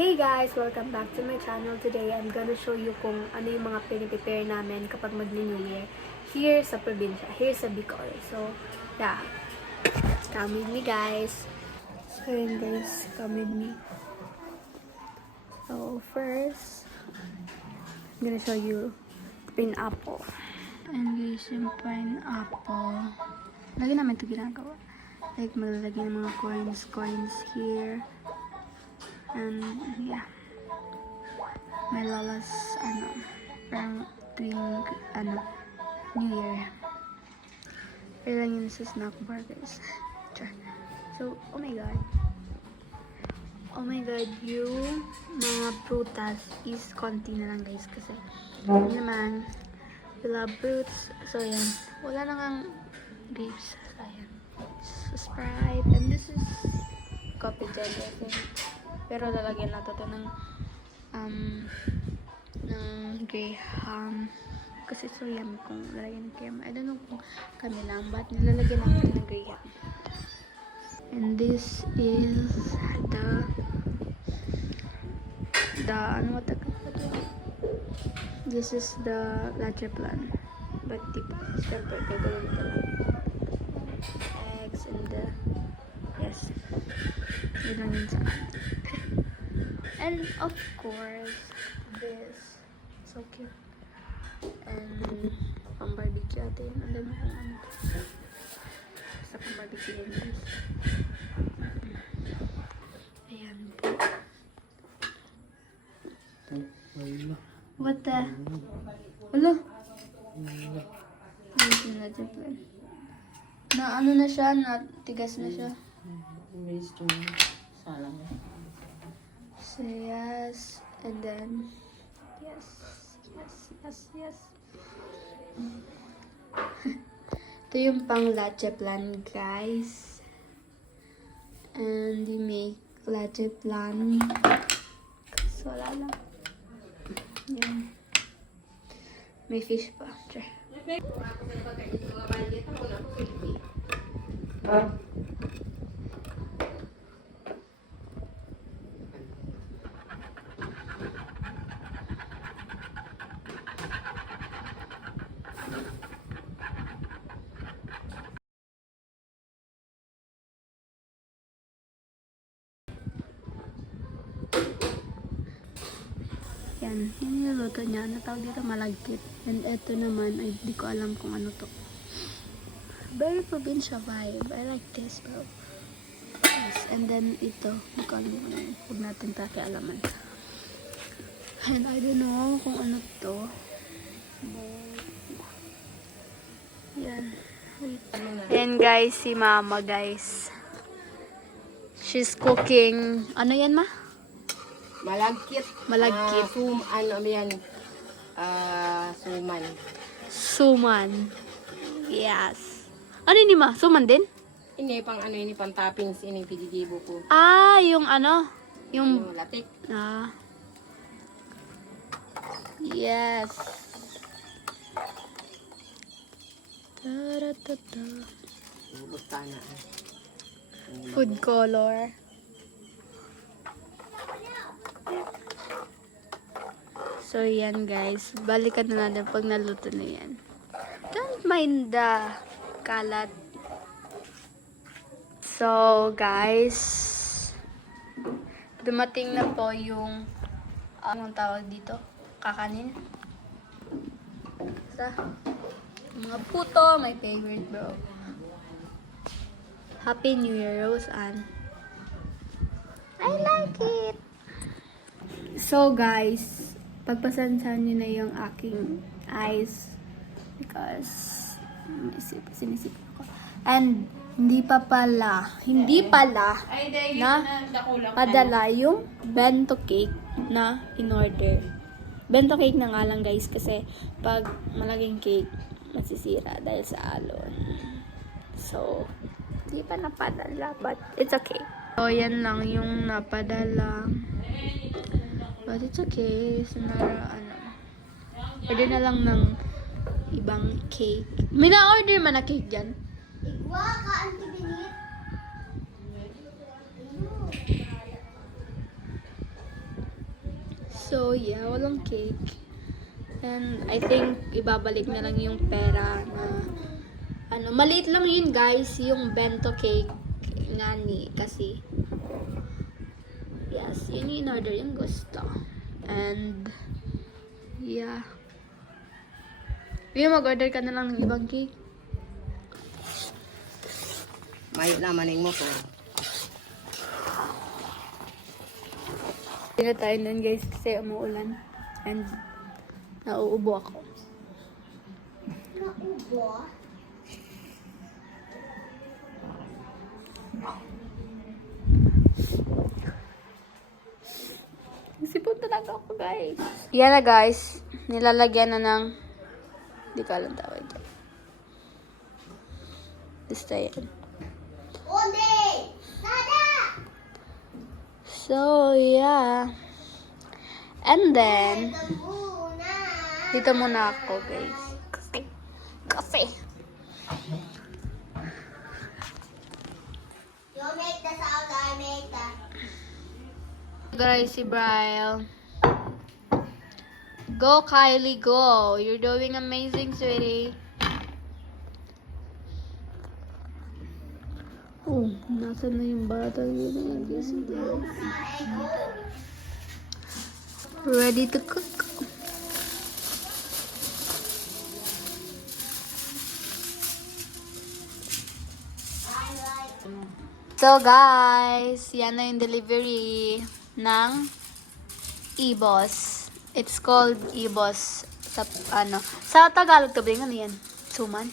Hey guys! Welcome back to my channel. Today, I'm gonna show you kung ano yung mga piniprepare namin kapag mag-New Year here sa probinsya, here sa Bicol. So, yeah. Come with me, guys. So, yun guys. Come with me. So, first, I'm gonna show you pineapple. And guys, yung pineapple. Lagi namin ito ginagawa. Like, maglalagay ng mga coins here. And yeah, my lola's parang tuwing New Year. Pero lang yun sa snack bar, guys. So, oh my god, yung mga prutas is konti na lang, guys, kasi yun naman, we love fruits. So yan, wala na ngang grapes. So yan, Sprite, and this is coffee jelly, I think. Pero lalagyan natin ito ng graham. Kasi so yummy kung lalagyan ng graham. I don't know kung kami lang, but nilalagyan natin ng graham. And this is this is the leche plan. But tipo, siyempre, gagawin ito lang. Eggs and yes. Yun lang yun sa akin. And of course, this. So cute. And pang barbecue natin. Ang dami kong ano. Basta pang barbecue yun, guys. Ayan po. What the? Wala. This is not the plan. Na ano na siya, na tigas na siya. So yes, and then yes. Ito yung pang leche plan, guys. And you make leche plan. So wala lang. Yan. May fish pa. Try. Yan, yung niluluto niya, natawag dito malagkit. And eto naman, ay di ko alam kung ano to. Very provincial vibe. I like this, bro. Yes, and then ito, di ko alam kung ano. Huwag natin pakialaman. And I don't know kung ano to. Yan. Wait. Yan guys, si mama guys. She's cooking. Ano yan, ma? Malagkit. Suman. Suman. Yes. Ano ni ma? Suman din? Ini pang ini pang toppings, ini pididibo ko. Ah, yung ano? Yung Latik. ah. Yes. Ta-ra-ta-ta. Bustana. Food color. So, yan guys. Balikan na natin pag naluto na yan. Don't mind the kalat. So, guys. Dumating na po yung anong tawag dito? Kakanin. Sa mga puto. My favorite, bro. Happy New Year, Rose Ann. I like it. So, guys, pagpasansahan nyo na yung aking eyes because sinisip ako. And hindi pala na padala yung bento cake na in-order. Bento cake na nga lang, guys, kasi pag malaking cake, masisira dahil sa alon. So, hindi pa napadala, but it's okay. So, yan lang yung napadala. But it's okay. Sinara, order na lang ng ibang cake. May na-order man na cake dyan? Igwa ka, Auntie Benit. So, yeah, walang cake. And I think ibabalik na lang yung pera na maliit lang yun guys, yung bento cake nga ni kasi yes, yun yung in-order yung gusto. And yeah. Yung mag-order ka na lang ng ibang cake. May lamaning mo po. Hindi na tayo nun guys kasi umuulan. And nauubo ako. Naubo? Sipon talaga ako guys. Yan na guys. Nilalagyan na ng hindi ko alam tawag dyan. Basta yan. Undi! Dada! So yeah. And then Ito muna! dito muna ako guys. Kasi You make the sound, I make the... guys, si Brian. Go Kylie, go. You're doing amazing, sweetie. Oh, nasan na yung bata yun? Ready to cook. So guys, yan na yung delivery ng Ibos. It's called Ibos sa sa Tagalog to ano yan? Suman.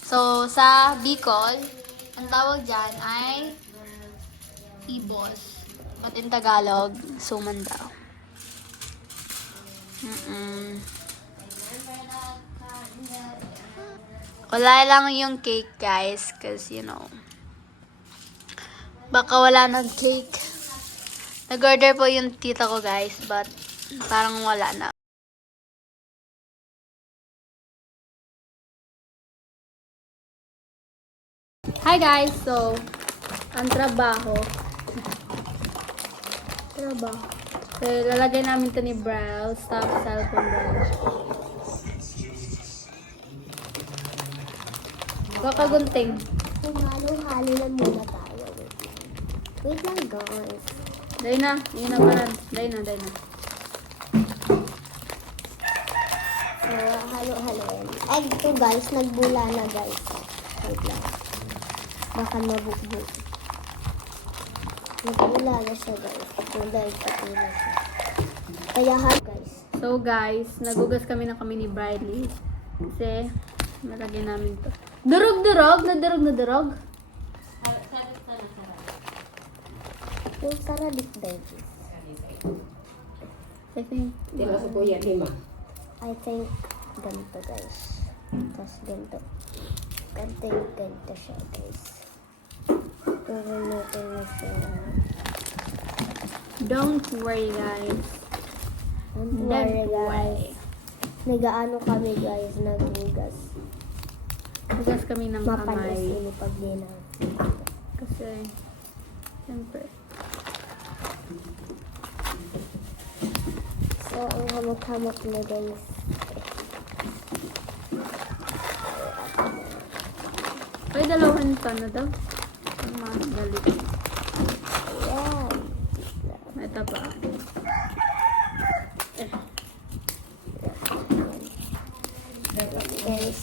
So sa Bicol, ang tawag diyan ay Ibos. But in Tagalog, suman daw. Wala lang yung cake guys, cause you know, baka wala ng cake. Nag-order po yung tita ko guys, but parang wala na. Hi guys, so ang trabaho. So, lalagay namin to ni Braille, stop cellphone Braille. Kakagunting. Halo-halo na muna tayo. Wait lang guys. Dahil na, yun na parang. Dahil na. So, halo-halo yan. Ay, ito guys, nagbula na guys. Wait lang. Baka mabukbuk. Nagbula na siya guys. Dahil pati na siya. Kaya guys. So guys, nagugas kami ni Briley. Kasi, malagay namin to. Durog-durog? Nadurog? Yung sarabit guys. I think, Di ba sa kuya, lima? I think ganito guys. Tapos ganito. Ganito siya guys. Turunutin na siya. don't worry guys. Don't worry Don't worry. guys. Nagaano kami guys, naghugas. Hugas kami ng Mapanis kamay. ini pag ginang. Kasi, siyempre. So, ang hamok-hamok na guys. Ay, dalawan pa na daw. Ang mga dali. Ayan. Ito pa. Guys.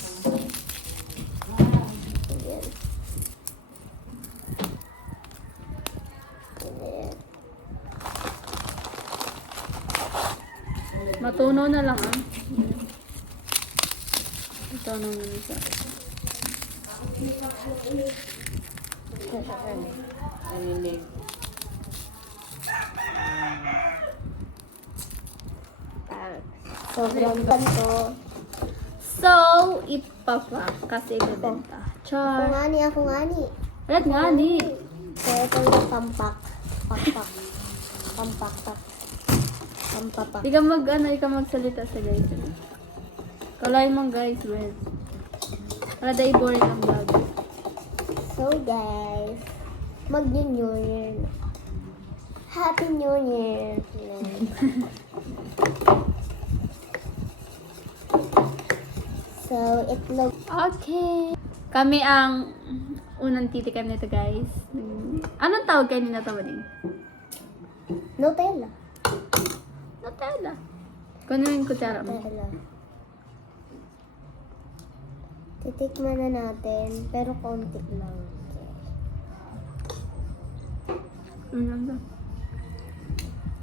Ayan. Ayan. Matunaw na lang ah. Matunaw na lang siya. Ano yung leg? Sobrang ganto. So, ipapa kasi bebenta. Char. Ako ngani. Red nga, di. So, ito yung pampak. Pakpak. Pampakpak. Pampapak. Di ka magsalita sa guys. Kalay mong guys, red. Para dahil boring ang vlog. So, guys. Mag-New Year. Happy New Year. So, itlog. Okay. Kami ang unang titikan nito, guys. Anong tawag kayo ni Natawanin? Nutella. Nutella. Kuno yung kutsara mo. Nutella. Titikman na natin, pero konti lang.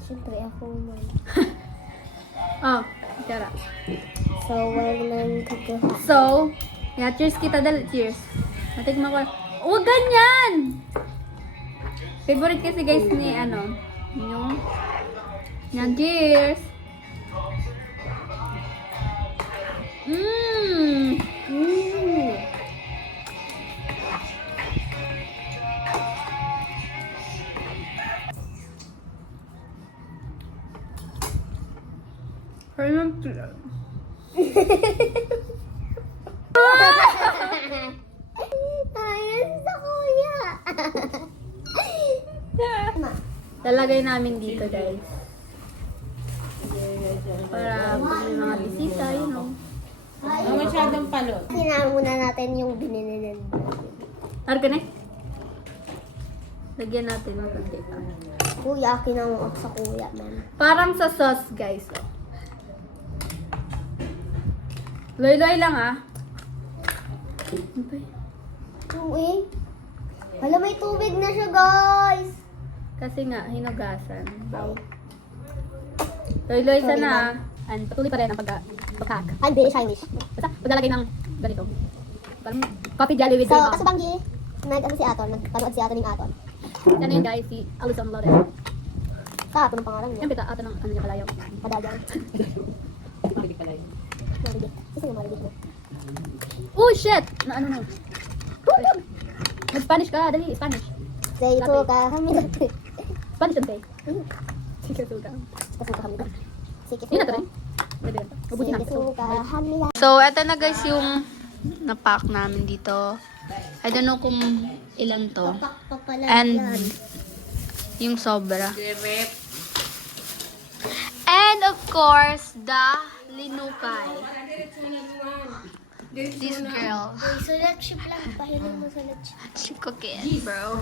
Siyempre, ako man. Oh, kutsara. So, wag nang kukuha. So, yeah, cheers kita dal. Cheers. Natikman ko. Oh, ganyan! Favorite kasi guys ni ano, yung yan, cheers! Mmm! Mm. Ayan sa kuya. Lalagay namin dito, guys. Para pag may mga bisita, you know. Huwag masyadong palot. Sinama muna natin yung binininan. Harga na. Lagyan natin ng konti pa. Kuya, kinamukha sa kuya, man. Parang sa sauce, guys. Oh. Loy-loy lang, ah. Ano ba yun? Uy. Hala, may tubig na siya, guys. Kasi nga, hinugasan. So, loy-loy sana, ah. And patuloy pa rin ang pag-hack. I'm very Chinese. Basta, paglalagay ng ganito. Parang coffee jelly with So, limao. kaso banggi, nag-ano si Aton, nagpanood si Aton ng Aton. Ano yun, guys? Si Alison Loren. Sa Aton ang pangalan niya. Yan, pita, ato ng ano niya palayaw. Padagan. Makilig pala yun. Marigit. Kasi yung marigit mo. Oh, shit! Na ano na. Mag-Spanish ka, dali, Spanish. Say ito ka, kami dati. Spanish yun, say. Sige, suka. Kasi kami dati. Sige, Yun na to rin. Pwede rin to. Mabuti namin. suka, hamila. So, eto na guys yung napack namin dito. I don't know kung ilan to. Pakpapala And yan. yung sobra. Direp. And of course, the linukay. This girl. Uy, sulat chip lang. Pahiling mo sulat chip. She cooking, bro.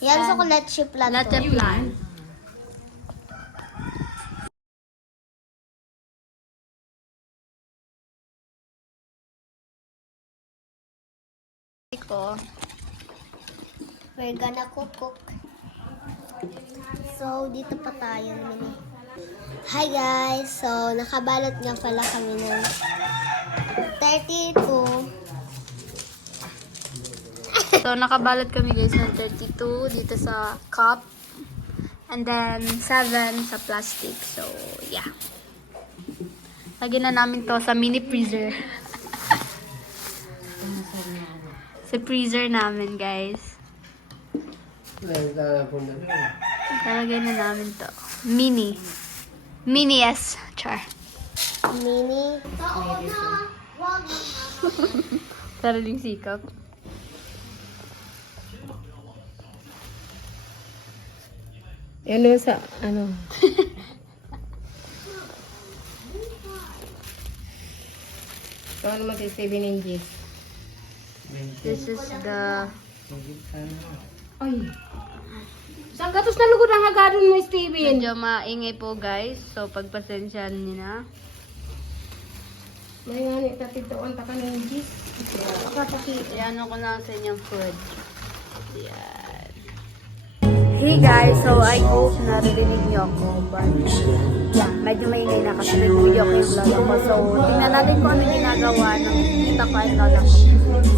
Yan, sulat chip lang Latte to. plan. Ko. We're gonna cook. So, dito pa tayo naman. Hi guys! So, nakabalot nga pala kami ng 32. So, nakabalot kami guys ng 32 dito sa cup. And then, 7 sa plastic. So, yeah. Lagyan na namin to sa mini freezer. Sa freezer namin, guys. Lalagay na namin to. Mini. Mini yes. Char. Mini. Saraling sikap. Yan o sa, ano. So, ano mag-7 inches? This is the... Ay. Saan gatos na lugod ang hagadon mo, Steven? Medyo maingay po, guys. So, pagpasensyahan niyo na. May nga ni tatitoon ta ka ng inches. Yan ako na sa inyong food. Yan. Hey guys, so I hope naririnig niyo ako. But yeah, medyo maingay na kasi nag-video ko yung lola ko. So, tingnan natin kung ano ginagawa ng tita ko at lola ko.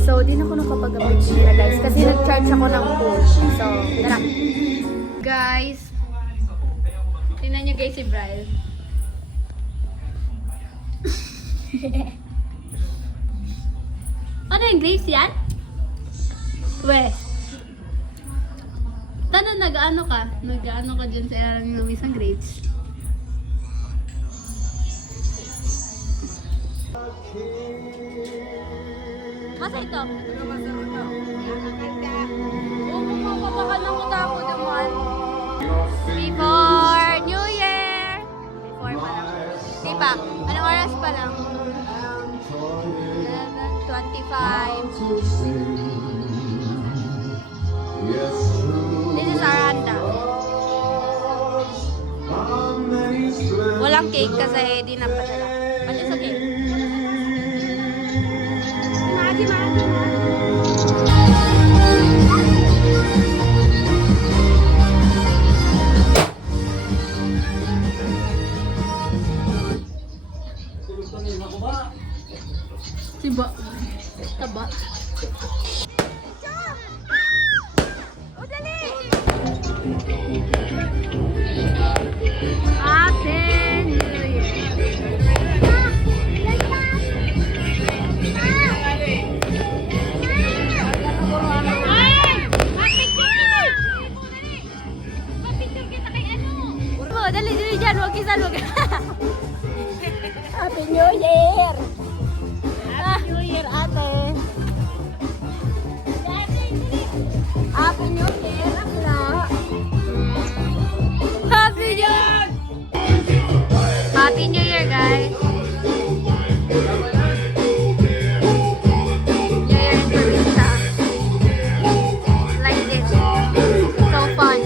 So, di na ako nakapag-upload na guys kasi nag-charge ako ng phone. So, tara. Guys, tingnan niyo guys si Brian. Ano yung grapes yan? Wes. Tanong nag-ano ka? Nag-ano ka dyan sa ilalim ng isang grapes? Masa ito? Oo, baka nakita ako naman. Before New Year! Before pa lang. Di pa. Anong oras pa lang? 11:25. This is Aranda. Walang cake kasi di na padala. But it's okay. Mati. Tiba. Taba. Oh, dali! Happy New Year! Oh, dali dyan, wag isa, wag. Happy New Year! Happy New Year, ate! Happy New Year, akla! Happy New Year! Happy New Year, guys! New Year in Provincia. Like this. So fun.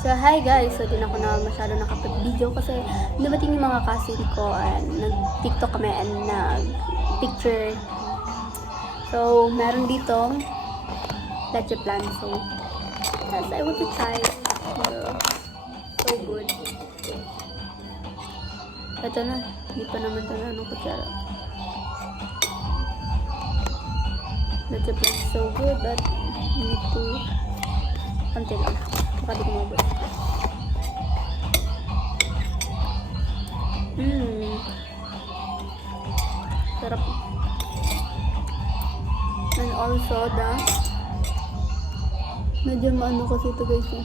So, hi guys! So, din ako na masyado nakapag-video kasi dumating yung mga cousin ko and nag-tiktok kami and nag-picture. So, meron dito leche plan. So, yes, I want to try. So good. Ito na. Hindi pa naman ito na anong kutsara. Leche plan is so good but you need to konti lang. Baka di kumabot. Sarap. And also medyo maano kasi ito guys eh.